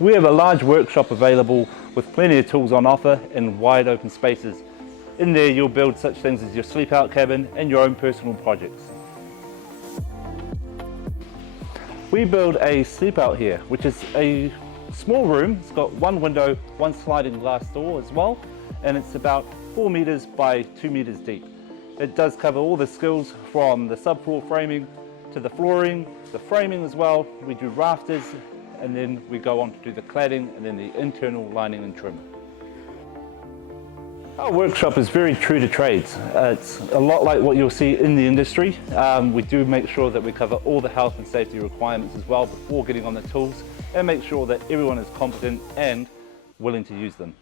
We have a large workshop available with plenty of tools on offer in wide open spaces. In there you'll build such things as your sleep out cabin and your own personal projects. We build a sleep out here, which is a small room. It's got one window, one sliding glass door as well, and it's about 4 meters by 2 meters deep. It does cover all the skills from the subfloor framing to the flooring, the framing as well. We do rafters, and then we go on to do the cladding and then the internal lining and trim. Our workshop is very true to trades. It's a lot like what you'll see in the industry. We do make sure that we cover all the health and safety requirements as well before getting on the tools, and make sure that everyone is competent and willing to use them.